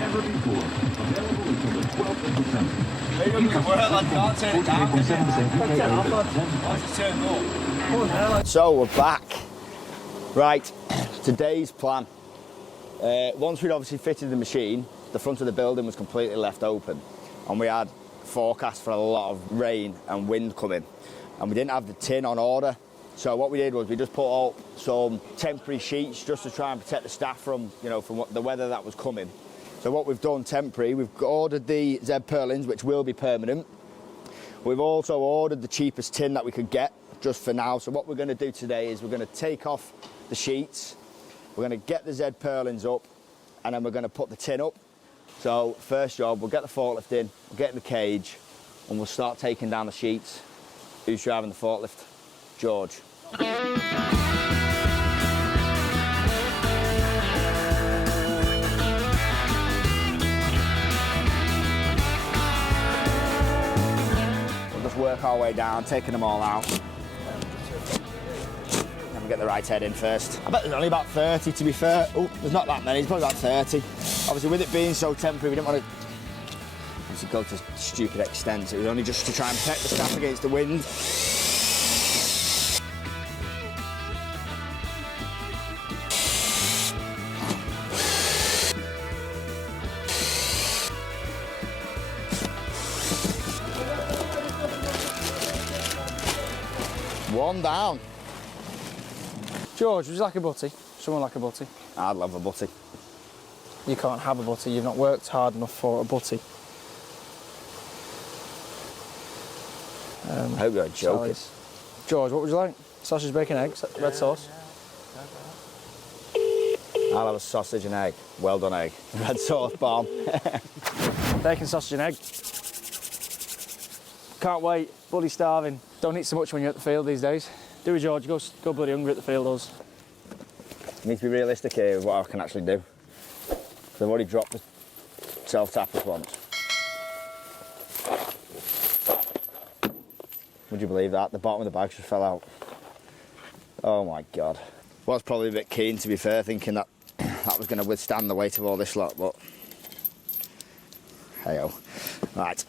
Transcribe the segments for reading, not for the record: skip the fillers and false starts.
ever before. Available until the 12th of December. So we're back. Right, today's plan. Once we'd obviously fitted the machine, the front of the building was completely left open, and we had forecast for a lot of rain and wind coming, and we didn't have the tin on order. So what we did was we just put up some temporary sheets just to try and protect the staff from, from the weather that was coming. So what we've done temporary, we've ordered the Z purlins, which will be permanent. We've also ordered the cheapest tin that we could get just for now. So what we're going to do today is we're going to take off the sheets, we're going to get the Z purlins up, and then we're going to put the tin up. So first job, we'll get the forklift in, we'll get in the cage, and we'll start taking down the sheets. Who's driving the forklift? George. We'll just work our way down, taking them all out. And we get the right head in first. I bet there's only about 30 to be fair. Oh, there's not that many, there's probably about 30. Obviously with it being so temporary, we didn't want to obviously go to stupid extents. It was only just to try and protect the staff against the wind. One down. George, would you like a butty? Someone like a butty? I'd love a butty. You can't have a butty, you've not worked hard enough for a butty. I hope you're joking. George, what would you like? Sausage, bacon, eggs, red sauce? I'll have a sausage and egg. Well done egg. Red sauce bomb. Bacon, sausage and egg. Can't wait, bloody starving. Don't eat so much when you're at the field these days. Do it, George, go bloody hungry at the field, us. You need to be realistic here with what I can actually do. Because I've already dropped the self-tappers once. Would you believe that? The bottom of the bag just fell out. Oh my God. I was probably a bit keen, to be fair, thinking that that was going to withstand the weight of all this lot, but hey-oh. Right,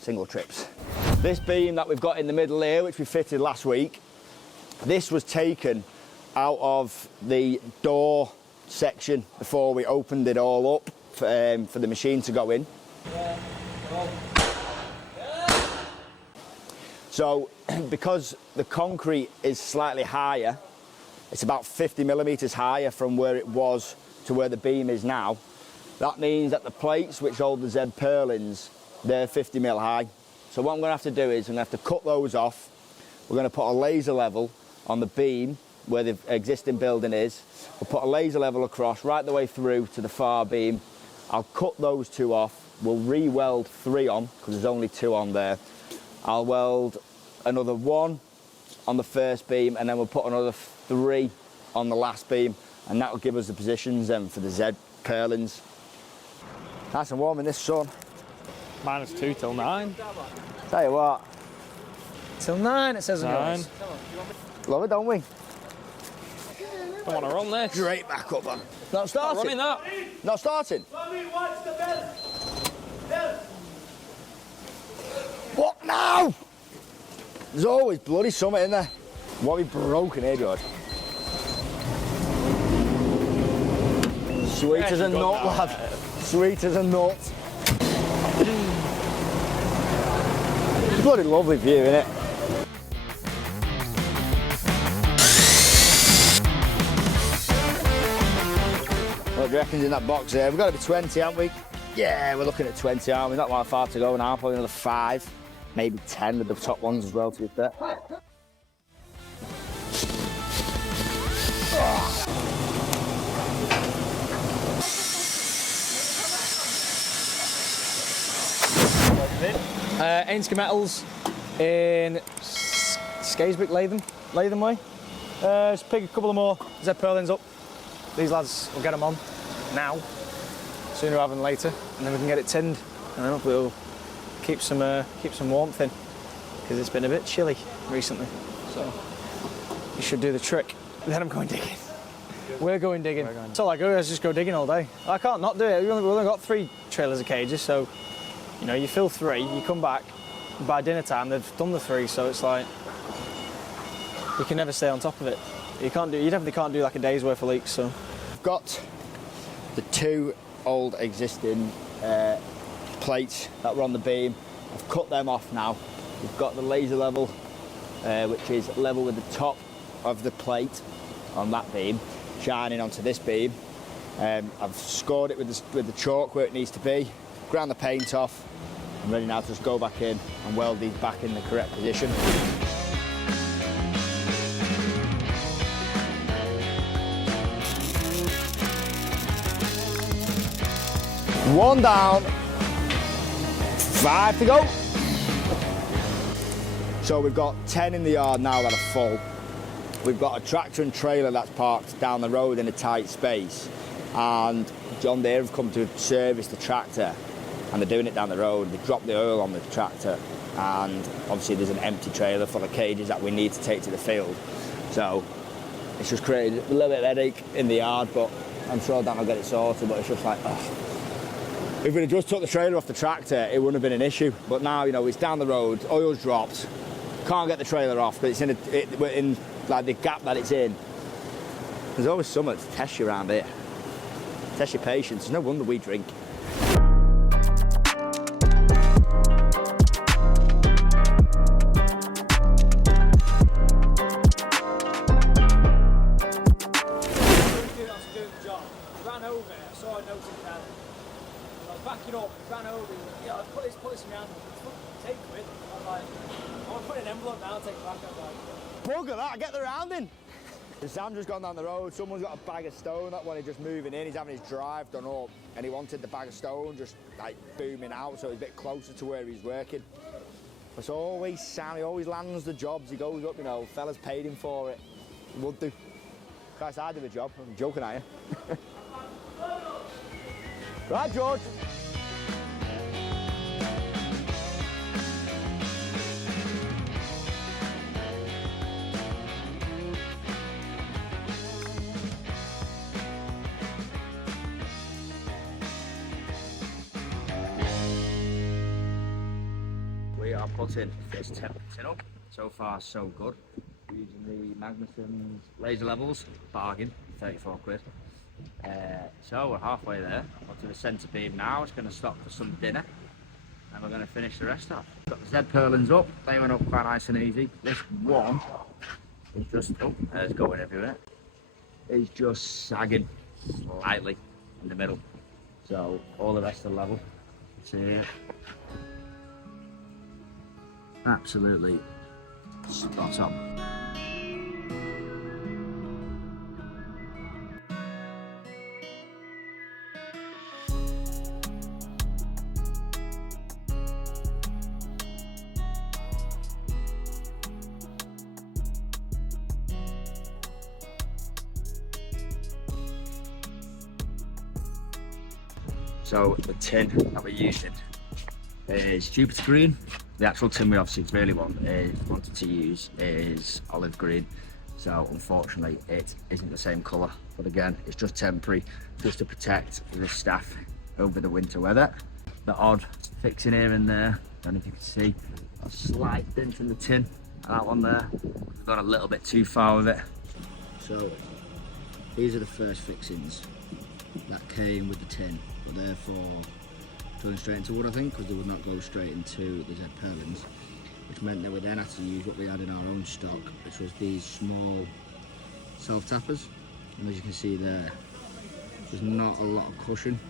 single trips. This beam that we've got in the middle here, which we fitted last week, this was taken out of the door section before we opened it all up for the machine to go in. So, because the concrete is slightly higher, it's about 50 millimetres higher from where it was to where the beam is now, that means that the plates which hold the Z purlins, they're 50 mil high. So what I'm going to have to do is I'm going to have to cut those off. We're going to put a laser level on the beam where the existing building is. We'll put a laser level across right the way through to the far beam. I'll cut those two off. We'll re-weld 3 on, because there's only 2 on there. I'll weld another 1 on the first beam, and then we'll put another 3 on the last beam, and that will give us the positions for the Z purlins. Nice and warm in this sun. -2 till 9. Tell you what. Till 9 it says on yours. Love it, don't we? I want to run this. Straight back up, man. Not starting? Not running that. Not starting? What now? There's always bloody something in there. What have we broken here, George? Sweet as a nut, lad. Sweet as a nut. It's a bloody lovely view, isn't it? What do you reckon's in that box there? We've got to be 20, haven't we? Yeah, we're looking at 20, aren't we? Not that far to go now, probably another 5, maybe 10 with the top ones as well, to be fair. Ainsker Metals in Skaysbrick, Latham way. Just pick a couple of more Z purlins up. These lads will get them on now, sooner rather than later, and then we can get it tinned, and then hopefully we'll keep some warmth in, because it's been a bit chilly recently. So you should do the trick. Then I'm going digging. We're going digging. That's all I go, is just go digging all day. I can't not do it. We've only got 3 trailers of cages, so, you know, you fill 3, you come back, by dinner time they've done the 3, so it's like, you can never stay on top of it. You definitely can't do like a day's worth of leaks, so. I've got the 2 old existing plates that were on the beam. I've cut them off now. We've got the laser level, which is level with the top of the plate on that beam, shining onto this beam. I've scored it with the chalk where it needs to be, ground the paint off. I'm ready now to just go back in and weld these back in the correct position. One down, 5 to go. So we've got 10 in the yard now that are full. We've got a tractor and trailer that's parked down the road in a tight space. And John Deere have come to service the tractor, and they're doing it down the road. They dropped the oil on the tractor, and obviously there's an empty trailer full of cages that we need to take to the field. So it's just created a little bit of headache in the yard, but I'm sure Dan will get it sorted. But it's just like, ugh. If we'd have just took the trailer off the tractor, it wouldn't have been an issue. But now, you know, it's down the road, oil's dropped, can't get the trailer off, but it's in like the gap that it's in. There's always something to test you around here. Test your patience. It's no wonder we drink. Backing up, ran over, you know, put this in my hand, take it. I'm like, I'm gonna put an envelope now, take it back. I'm like, Bugger that, get the rounding. Sam's just gone down the road, someone's got a bag of stone that wanted just moving in, he's having his drive done up, and he wanted the bag of stone just like booming out so he's a bit closer to where he's working. It's always Sam, he always lands the jobs, he goes up, you know, fellas paid him for it. He would do. Christ, I do the job, I'm joking at you. Right, George. We are putting this 10 tin up. So far, so good. Using the Magnuson's laser levels, bargain, 34 quid. So we're halfway there. Onto the centre beam now. It's going to stop for some dinner, and we're going to finish the rest off. Got the Z purlins up. They went up quite nice and easy. This one is just it's going everywhere. It's just sagging slightly in the middle. So all the rest are level. See here. Absolutely spot on. So the tin that we're using is Jupiter green. The actual tin we obviously really wanted to use is olive green. So unfortunately it isn't the same colour, but again it's just temporary, just to protect the staff over the winter weather. The odd fixing here and there, don't know if you can see, a slight dent in the tin, that one there, we've gone a little bit too far with it. So these are the first fixings that came with the tin, but therefore going straight into wood, I think, because they would not go straight into the Z purlins, which meant that we then had to use what we had in our own stock, which was these small self-tappers. And as you can see there, there's not a lot of cushion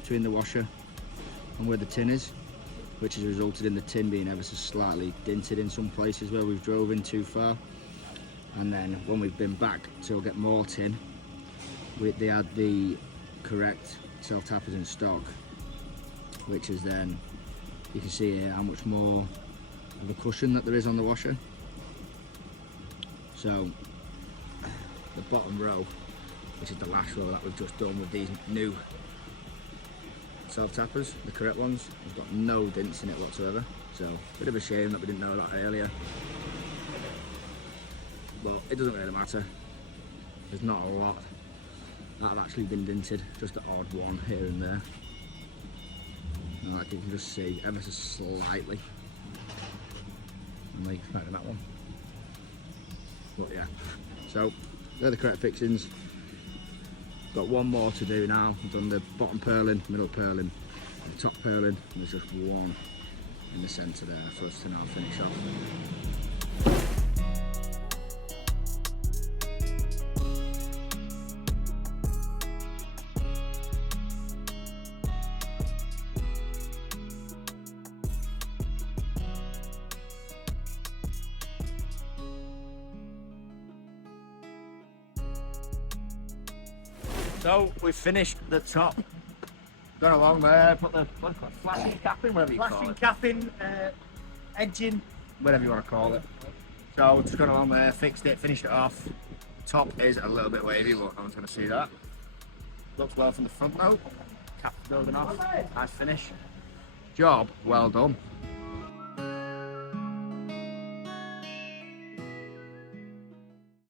between the washer and where the tin is, which has resulted in the tin being ever so slightly dinted in some places where we've drove in too far. And then when we've been back to get more tin, they had the correct self-tappers in stock, which is then, you can see here how much more of a cushion that there is on the washer. So the bottom row, which is the last row that we've just done with these new self-tappers, the correct ones, we've got no dents in it whatsoever. So a bit of a shame that we didn't know that earlier, but it doesn't really matter. There's not a lot that have actually been dinted, just the odd one here and there. And like you can just see ever so slightly. And like that one. But yeah, so they're the correct fixings. Got one more to do now. I've done the bottom purling, middle purling, the top purling, and there's just one in the centre there for us to now finish off. So we've finished the top. Gone along there, put the flashing capping, whatever you call it. Flashing, capping, edging. Whatever you want to call it. So just gone along there, fixed it, finished it off. Top is a little bit wavy, but no one's going to see that. Looks well from the front though. Cap the building off, nice finish. Job well done.